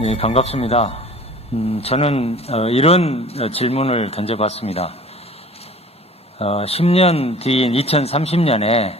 네, 반갑습니다. 저는 이런 질문을 던져봤습니다. 10년 뒤인 2030년에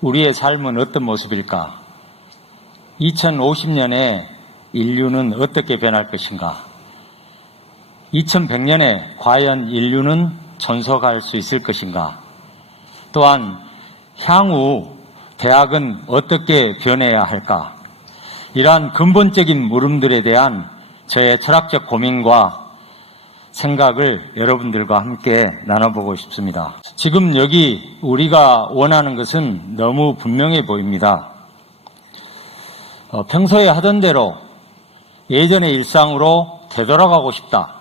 우리의 삶은 어떤 모습일까? 2050년에 인류는 어떻게 변할 것인가? 2100년에 과연 인류는 존속할 수 있을 것인가? 또한 향후 대학은 어떻게 변해야 할까? 이러한 근본적인 물음들에 대한 저의 철학적 고민과 생각을 여러분들과 함께 나눠보고 싶습니다. 지금 여기 우리가 원하는 것은 너무 분명해 보입니다. 평소에 하던 대로 예전의 일상으로 되돌아가고 싶다.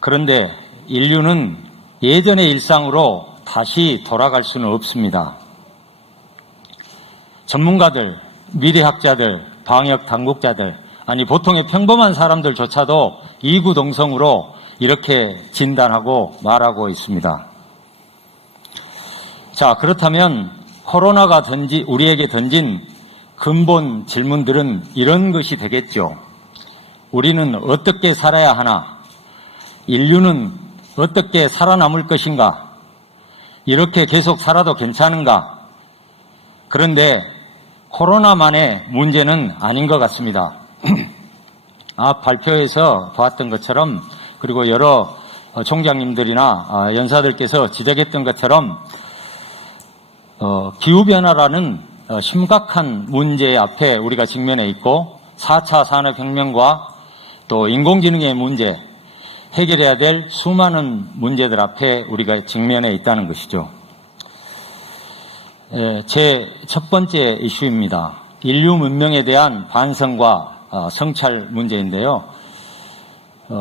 그런데 인류는 예전의 일상으로 다시 돌아갈 수는 없습니다. 전문가들, 미래학자들, 방역 당국자들, 아니 보통의 평범한 사람들조차도 이구동성으로 이렇게 진단하고 말하고 있습니다. 자, 그렇다면 코로나가 우리에게 던진 근본 질문들은 이런 것이 되겠죠. 우리는 어떻게 살아야 하나? 인류는 어떻게 살아남을 것인가? 이렇게 계속 살아도 괜찮은가? 그런데 코로나만의 문제는 아닌 것 같습니다. 앞 발표에서 봤던 것처럼, 그리고 여러 총장님들이나 연사들께서 지적했던 것처럼 기후변화라는 심각한 문제 앞에 우리가 직면해 있고 4차 산업혁명과 또 인공지능의 문제, 해결해야 될 수많은 문제들 앞에 우리가 직면해 있다는 것이죠. 제 첫 번째 이슈입니다. 인류 문명에 대한 반성과 성찰 문제인데요.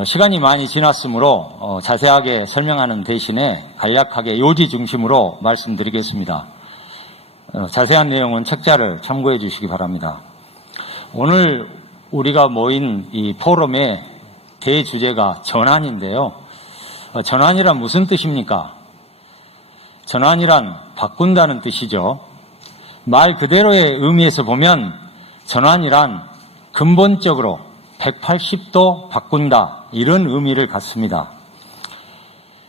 시간이 많이 지났으므로 자세하게 설명하는 대신에 간략하게 요지 중심으로 말씀드리겠습니다. 자세한 내용은 책자를 참고해 주시기 바랍니다. 오늘 우리가 모인 이 포럼의 대주제가 전환인데요. 전환이란 무슨 뜻입니까? 전환이란 바꾼다는 뜻이죠. 말 그대로의 의미에서 보면 전환이란 근본적으로 180도 바꾼다, 이런 의미를 갖습니다.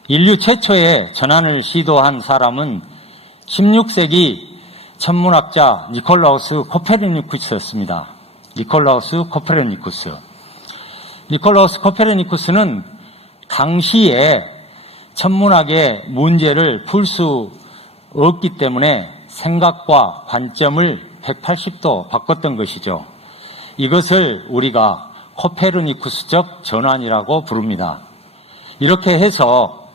인류 최초의 전환을 시도한 사람은 16세기 천문학자 니콜라우스 코페르니쿠스였습니다. 니콜라우스 코페르니쿠스는 당시에 천문학의 문제를 풀 수 없기 때문에 생각과 관점을 180도 바꿨던 것이죠. 이것을 우리가 코페르니쿠스적 전환이라고 부릅니다. 이렇게 해서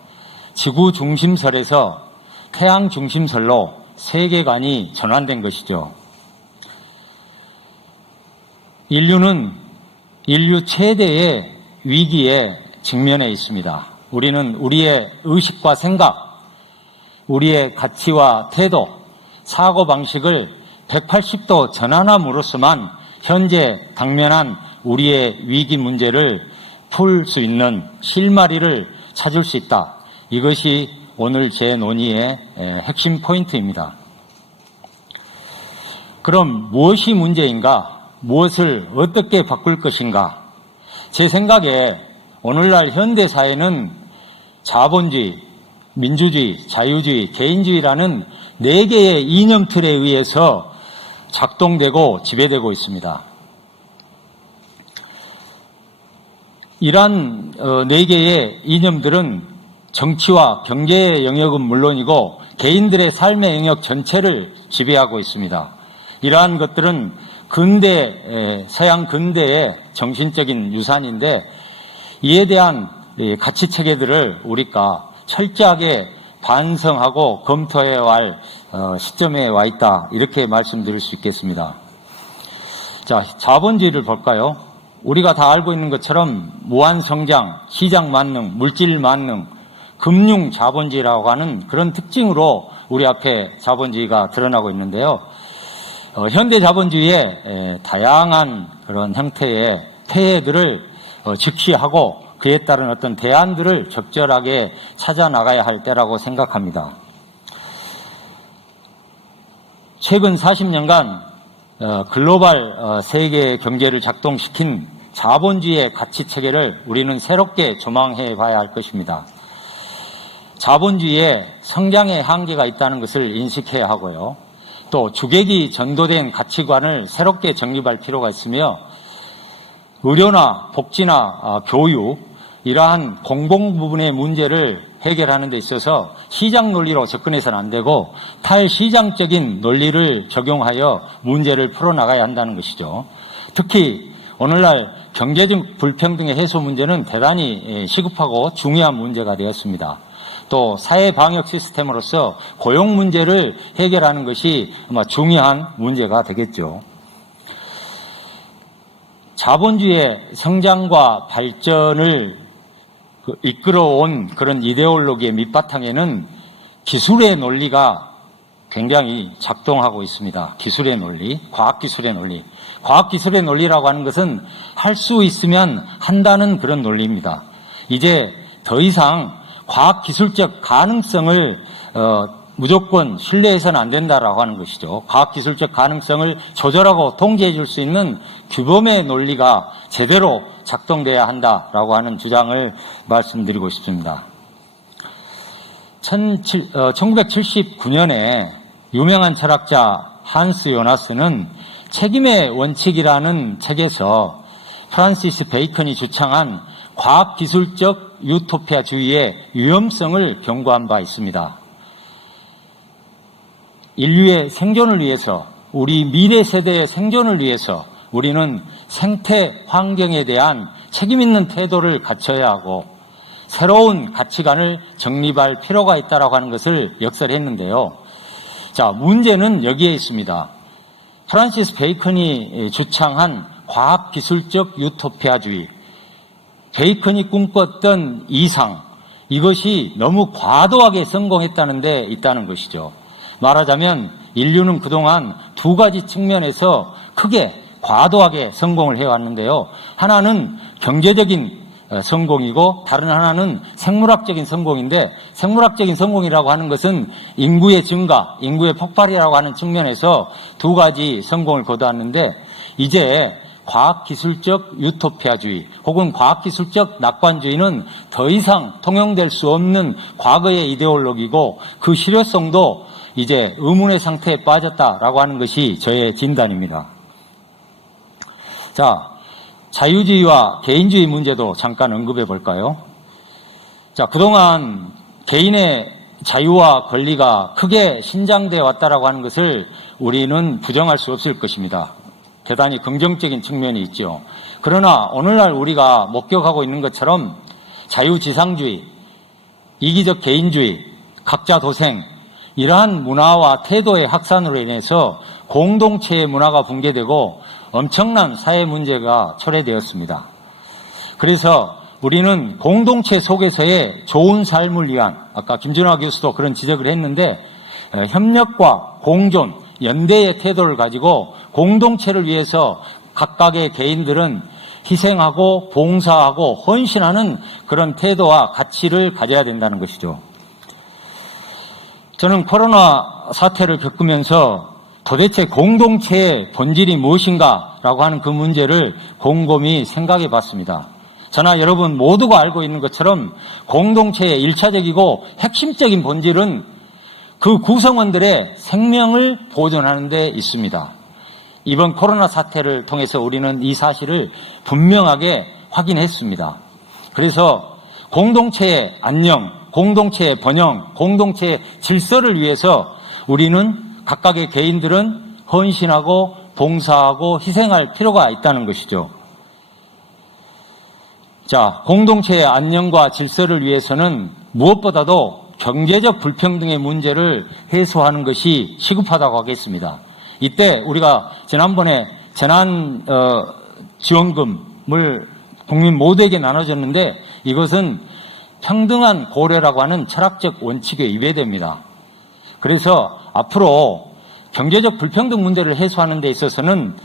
지구 중심설에서 태양 중심설로 세계관이 전환된 것이죠. 인류는 인류 최대의 위기에 직면해 있습니다. 우리는 우리의 의식과 생각, 우리의 가치와 태도, 사고방식을 180도 전환함으로써만 현재 당면한 우리의 위기 문제를 풀 수 있는 실마리를 찾을 수 있다. 이것이 오늘 제 논의의 핵심 포인트입니다. 그럼 무엇이 문제인가? 무엇을 어떻게 바꿀 것인가? 제 생각에 오늘날 현대사회는 자본주의, 민주주의, 자유주의, 개인주의라는 4개의 이념틀에 의해서 작동되고 지배되고 있습니다. 이러한 4개의 이념들은 정치와 경제의 영역은 물론이고 개인들의 삶의 영역 전체를 지배하고 있습니다. 이러한 것들은 서양 근대의 정신적인 유산인데 이에 대한 가치 체계들을 우리가 철저하게 반성하고 검토해야 할 시점에 와 있다, 이렇게 말씀드릴 수 있겠습니다. 자, 자본주의를 볼까요? 우리가 다 알고 있는 것처럼 무한성장, 시장 만능, 물질 만능, 금융 자본주의라고 하는 그런 특징으로 우리 앞에 자본주의가 드러나고 있는데요. 현대 자본주의의 다양한 그런 형태의 폐해들을 직시하고 그에 따른 어떤 대안들을 적절하게 찾아 나가야 할 때라고 생각합니다. 최근 40년간 글로벌 세계 경제를 작동시킨 자본주의의 가치 체계를 우리는 새롭게 조망해 봐야 할 것입니다. 자본주의에 성장의 한계가 있다는 것을 인식해야 하고요. 또 주객이 전도된 가치관을 새롭게 정립할 필요가 있으며 의료나 복지나 교육 이러한 공공 부분의 문제를 해결하는 데 있어서 시장 논리로 접근해서는 안 되고 탈시장적인 논리를 적용하여 문제를 풀어나가야 한다는 것이죠. 특히 오늘날 경제적 불평등의 해소 문제는 대단히 시급하고 중요한 문제가 되었습니다. 또 사회방역 시스템으로서 고용 문제를 해결하는 것이 아마 중요한 문제가 되겠죠. 자본주의의 성장과 발전을 이끌어온 그런 이데올로기의 밑바탕에는 기술의 논리가 굉장히 작동하고 있습니다. 기술의 논리, 과학기술의 논리. 과학기술의 논리라고 하는 것은 할 수 있으면 한다는 그런 논리입니다. 이제 더 이상 과학기술적 가능성을 무조건 신뢰해서는 안 된다라고 하는 것이죠. 과학기술적 가능성을 조절하고 통제해 줄 수 있는 규범의 논리가 제대로 작동돼야 한다라고 하는 주장을 말씀드리고 싶습니다. 1979년에 유명한 철학자 한스 요나스는 책임의 원칙이라는 책에서 프란시스 베이컨이 주창한 과학기술적 유토피아주의의 위험성을 경고한 바 있습니다. 인류의 생존을 위해서, 우리 미래 세대의 생존을 위해서 우리는 생태 환경에 대한 책임 있는 태도를 갖춰야 하고 새로운 가치관을 정립할 필요가 있다라고 하는 것을 역설했는데요. 자, 문제는 여기에 있습니다. 프란시스 베이컨이 주창한 과학기술적 유토피아주의, 베이컨이 꿈꿨던 이상, 이것이 너무 과도하게 성공했다는 데 있다는 것이죠. 말하자면 인류는 그동안 두 가지 측면에서 크게 과도하게 성공을 해왔는데요. 하나는 경제적인 성공이고 다른 하나는 생물학적인 성공인데, 생물학적인 성공이라고 하는 것은 인구의 증가, 인구의 폭발이라고 하는 측면에서 두 가지 성공을 거두었는데, 이제 과학기술적 유토피아주의 혹은 과학기술적 낙관주의는 더 이상 통용될 수 없는 과거의 이데올로기고 그 실효성도 이제 의문의 상태에 빠졌다라고 하는 것이 저의 진단입니다. 자, 자유주의와 개인주의 문제도 잠깐 언급해 볼까요? 자, 그동안 개인의 자유와 권리가 크게 신장되어 왔다라고 하는 것을 우리는 부정할 수 없을 것입니다. 대단히 긍정적인 측면이 있죠. 그러나 오늘날 우리가 목격하고 있는 것처럼 자유지상주의, 이기적 개인주의, 각자 도생, 이러한 문화와 태도의 확산으로 인해서 공동체의 문화가 붕괴되고 엄청난 사회 문제가 초래되었습니다. 그래서 우리는 공동체 속에서의 좋은 삶을 위한, 아까 김준화 교수도 그런 지적을 했는데, 협력과 공존, 연대의 태도를 가지고 공동체를 위해서 각각의 개인들은 희생하고 봉사하고 헌신하는 그런 태도와 가치를 가져야 된다는 것이죠. 저는 코로나 사태를 겪으면서 도대체 공동체의 본질이 무엇인가라고 하는 그 문제를 곰곰이 생각해 봤습니다. 저나 여러분 모두가 알고 있는 것처럼 공동체의 일차적이고 핵심적인 본질은 그 구성원들의 생명을 보존하는 데 있습니다. 이번 코로나 사태를 통해서 우리는 이 사실을 분명하게 확인했습니다. 그래서 공동체의 안녕, 공동체의 번영, 공동체의 질서를 위해서 우리는 각각의 개인들은 헌신하고 봉사하고 희생할 필요가 있다는 것이죠. 자, 공동체의 안녕과 질서를 위해서는 무엇보다도 경제적 불평등의 문제를 해소하는 것이 시급하다고 하겠습니다. 이때 우리가 지난번에 재난지원금을 국민 모두에게 나눠줬는데 이것은 평등한 고려라고 하는 철학적 원칙에 위배됩니다. 그래서 앞으로 경제적 불평등 문제를 해소하는 데 있어서는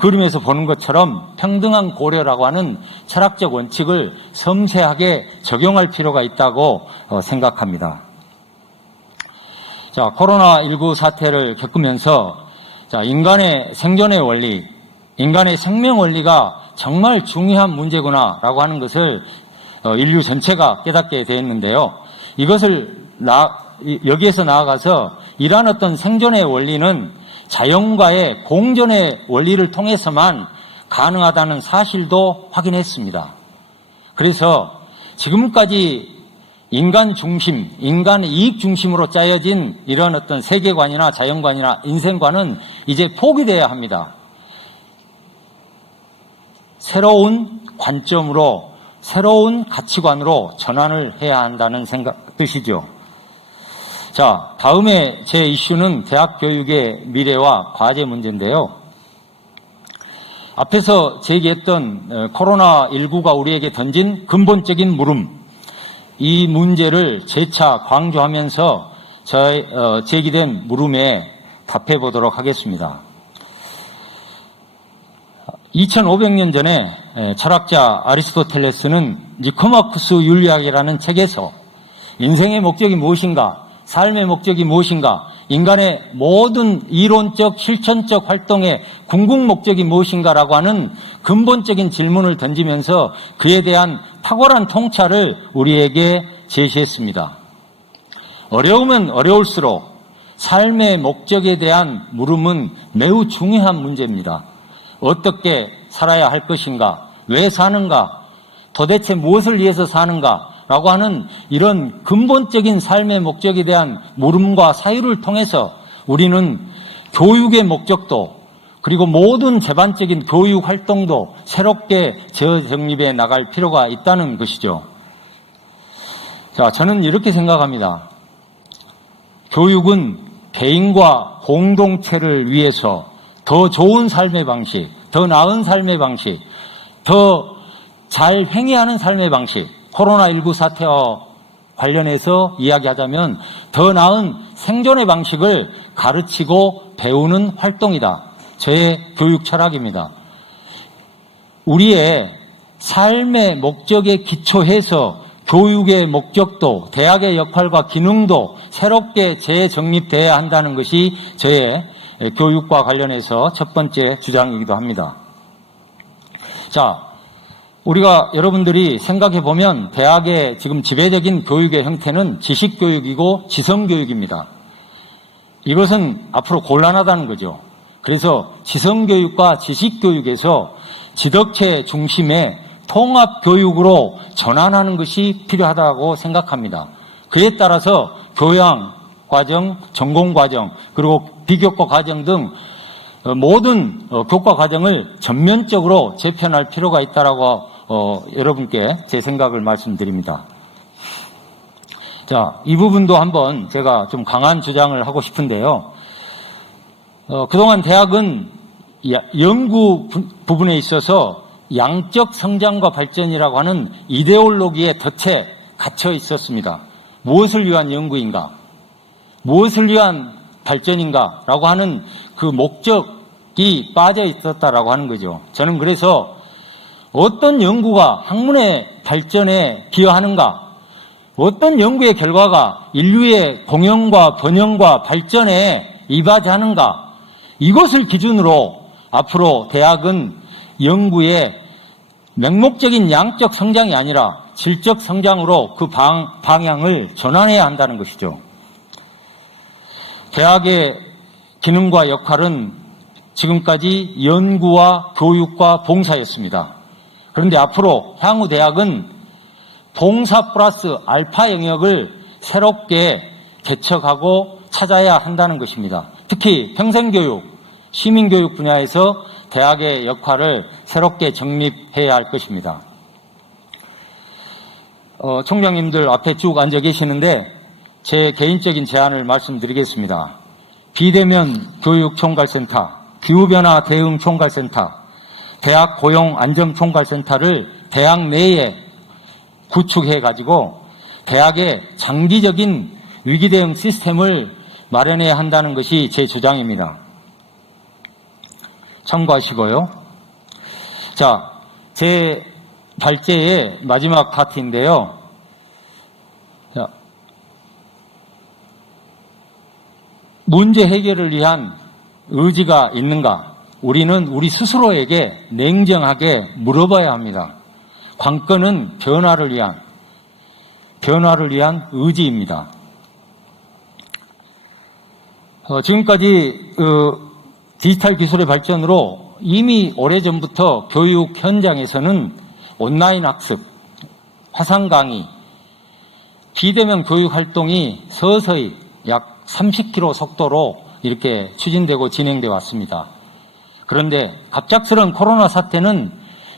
그림에서 보는 것처럼 평등한 고려라고 하는 철학적 원칙을 섬세하게 적용할 필요가 있다고 생각합니다. 자, 코로나19 사태를 겪으면서 자, 인간의 생존의 원리, 인간의 생명 원리가 정말 중요한 문제구나라고 하는 것을 인류 전체가 깨닫게 되었는데요. 이것을 여기에서 나아가서 이러한 어떤 생존의 원리는 자연과의 공존의 원리를 통해서만 가능하다는 사실도 확인했습니다. 그래서 지금까지 인간 중심, 인간의 이익 중심으로 짜여진 이런 어떤 세계관이나 자연관이나 인생관은 이제 포기돼야 합니다. 새로운 관점으로, 새로운 가치관으로 전환을 해야 한다는 뜻이죠. 자, 다음에 제 이슈는 대학 교육의 미래와 과제 문제인데요. 앞에서 제기했던 코로나19가 우리에게 던진 근본적인 물음, 이 문제를 재차 강조하면서 제기된 물음에 답해 보도록 하겠습니다. 2500년 전에 철학자 아리스토텔레스는 니코마쿠스 윤리학이라는 책에서 인생의 목적이 무엇인가, 삶의 목적이 무엇인가, 인간의 모든 이론적, 실천적 활동의 궁극 목적이 무엇인가라고 하는 근본적인 질문을 던지면서 그에 대한 탁월한 통찰을 우리에게 제시했습니다. 어려우면 어려울수록 삶의 목적에 대한 물음은 매우 중요한 문제입니다. 어떻게 살아야 할 것인가, 왜 사는가, 도대체 무엇을 위해서 사는가 라고 하는 이런 근본적인 삶의 목적에 대한 물음과 사유를 통해서 우리는 교육의 목적도 그리고 모든 제반적인 교육 활동도 새롭게 재정립해 나갈 필요가 있다는 것이죠. 자, 저는 이렇게 생각합니다. 교육은 개인과 공동체를 위해서 더 좋은 삶의 방식, 더 나은 삶의 방식, 더 잘 행해하는 삶의 방식, 코로나19 사태와 관련해서 이야기하자면 더 나은 생존의 방식을 가르치고 배우는 활동이다. 저의 교육 철학입니다. 우리의 삶의 목적에 기초해서 교육의 목적도, 대학의 역할과 기능도 새롭게 재정립되어야 한다는 것이 저의 교육과 관련해서 첫 번째 주장이기도 합니다. 자, 우리가 여러분들이 생각해 보면 대학의 지금 지배적인 교육의 형태는 지식교육이고 지성교육입니다. 이것은 앞으로 곤란하다는 거죠. 그래서 지성교육과 지식교육에서 지덕체 중심의 통합교육으로 전환하는 것이 필요하다고 생각합니다. 그에 따라서 교양과정, 전공과정, 그리고 비교과 과정 등 모든 교과 과정을 전면적으로 재편할 필요가 있다라고 여러분께 제 생각을 말씀드립니다. 자, 이 부분도 한번 제가 좀 강한 주장을 하고 싶은데요. 그동안 대학은 연구 부분에 있어서 양적 성장과 발전이라고 하는 이데올로기에 덫에 갇혀 있었습니다. 무엇을 위한 연구인가? 무엇을 위한 발전인가? 라고 하는 그 목적이 빠져 있었다라고 하는 거죠. 저는 그래서 어떤 연구가 학문의 발전에 기여하는가? 어떤 연구의 결과가 인류의 공연과 번영과 발전에 이바지하는가? 이것을 기준으로 앞으로 대학은 연구의 맹목적인 양적 성장이 아니라 질적 성장으로 그 방향을 전환해야 한다는 것이죠. 대학의 기능과 역할은 지금까지 연구와 교육과 봉사였습니다. 그런데 앞으로 향후 대학은 봉사 플러스 알파 영역을 새롭게 개척하고 찾아야 한다는 것입니다. 특히 평생교육, 시민교육 분야에서 대학의 역할을 새롭게 정립해야 할 것입니다. 총장님들 앞에 쭉 앉아 계시는데 제 개인적인 제안을 말씀드리겠습니다. 비대면 교육총괄센터, 기후변화 대응 총괄센터, 대학 고용 안정 총괄센터를 대학 내에 구축해가지고 대학의 장기적인 위기 대응 시스템을 마련해야 한다는 것이 제 주장입니다. 참고하시고요. 자, 제 발제의 마지막 파트인데요. 자, 문제 해결을 위한 의지가 있는가? 우리는 우리 스스로에게 냉정하게 물어봐야 합니다. 관건은 변화를 위한 의지입니다. 지금까지 디지털 기술의 발전으로 이미 오래전부터 교육 현장에서는 온라인 학습, 화상 강의, 비대면 교육 활동이 서서히 약 30km 속도로 이렇게 추진되고 진행되어 왔습니다. 그런데 갑작스러운 코로나 사태는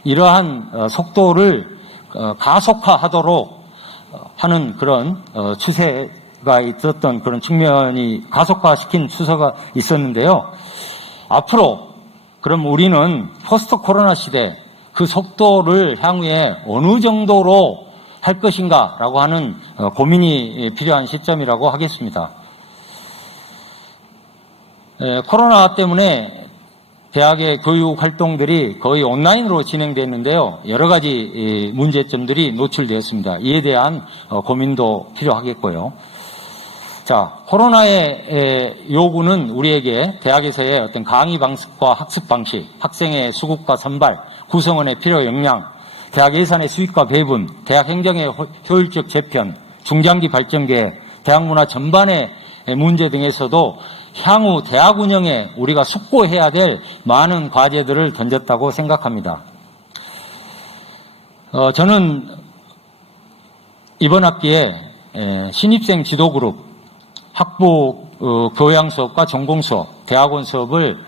이러한 속도를 가속화하도록 하는 그런 추세가 있었던 그런 측면이 가속화시킨 추세가 있었는데요. 앞으로 그럼 우리는 포스트 코로나 시대 그 속도를 향후에 어느 정도로 할 것인가라고 하는 고민이 필요한 시점이라고 하겠습니다. 코로나 때문에 대학의 교육 활동들이 거의 온라인으로 진행됐는데요. 여러 가지 문제점들이 노출되었습니다. 이에 대한 고민도 필요하겠고요. 자, 코로나의 요구는 우리에게 대학에서의 어떤 강의 방식과 학습 방식, 학생의 수급과 선발, 구성원의 필요 역량, 대학 예산의 수익과 배분, 대학 행정의 효율적 재편, 중장기 발전 계획, 대학 문화 전반의 문제 등에서도 향후 대학 운영에 우리가 숙고해야 될 많은 과제들을 던졌다고 생각합니다. 저는 이번 학기에 신입생 지도그룹, 학부 교양 수업과 전공 수업, 대학원 수업을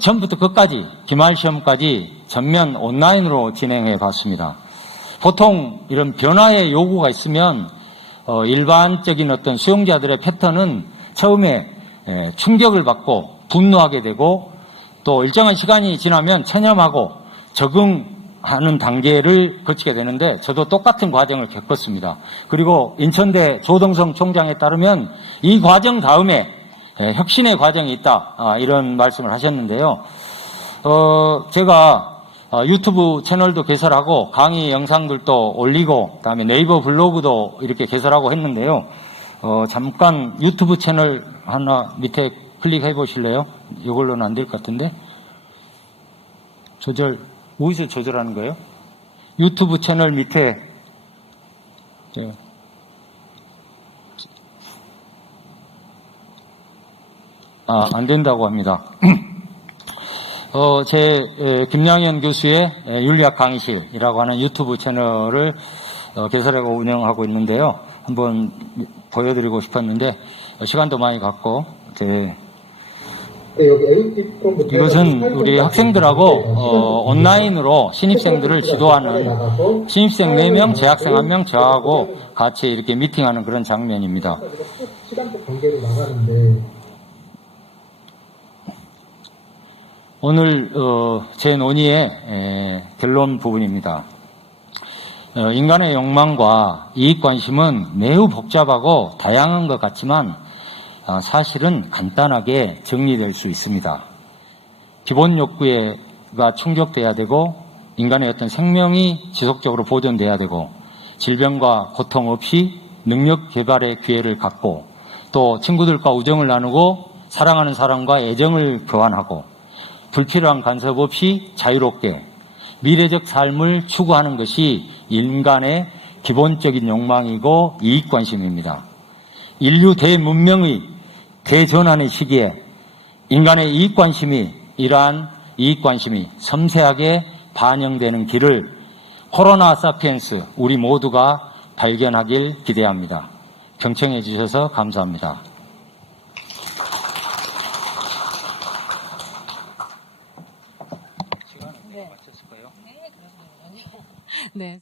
처음부터 끝까지 기말 시험까지 전면 온라인으로 진행해 봤습니다. 보통 이런 변화의 요구가 있으면 일반적인 어떤 수용자들의 패턴은 처음에 충격을 받고 분노하게 되고 또 일정한 시간이 지나면 체념하고 적응하는 단계를 거치게 되는데 저도 똑같은 과정을 겪었습니다. 그리고 인천대 조동성 총장에 따르면 이 과정 다음에 혁신의 과정이 있다, 이런 말씀을 하셨는데요. 제가 유튜브 채널도 개설하고 강의 영상들도 올리고 그다음에 네이버 블로그도 이렇게 개설하고 했는데요. 잠깐 유튜브 채널 하나 밑에 클릭해 보실래요? 이걸로는 안 될 것 같은데. 어디서 조절하는 거예요? 유튜브 채널 밑에 안 된다고 합니다. 김양현 교수의 윤리학 강의실이라고 하는 유튜브 채널을 개설하고 운영하고 있는데요. 한번 보여드리고 싶었는데 시간도 많이 갖고 이것은 우리 학생들하고 온라인으로 신입생들을 지도하는 신입생 4명, 재학생 1명 저하고 같이 이렇게 미팅하는 그런 장면입니다. 시간적 관계로 나가는데 오늘 제 논의의 결론 부분입니다. 인간의 욕망과 이익관심은 매우 복잡하고 다양한 것 같지만 사실은 간단하게 정리될 수 있습니다. 기본 욕구가 충족돼야 되고 인간의 어떤 생명이 지속적으로 보존돼야 되고 질병과 고통 없이 능력 개발의 기회를 갖고 또 친구들과 우정을 나누고 사랑하는 사람과 애정을 교환하고 불필요한 간섭 없이 자유롭게 미래적 삶을 추구하는 것이 인간의 기본적인 욕망이고 이익관심입니다. 인류 대문명의 대전환의 시기에 인간의 이익관심이 이러한 이익관심이 섬세하게 반영되는 길을 코로나 사피엔스 우리 모두가 발견하길 기대합니다. 경청해 주셔서 감사합니다. 네.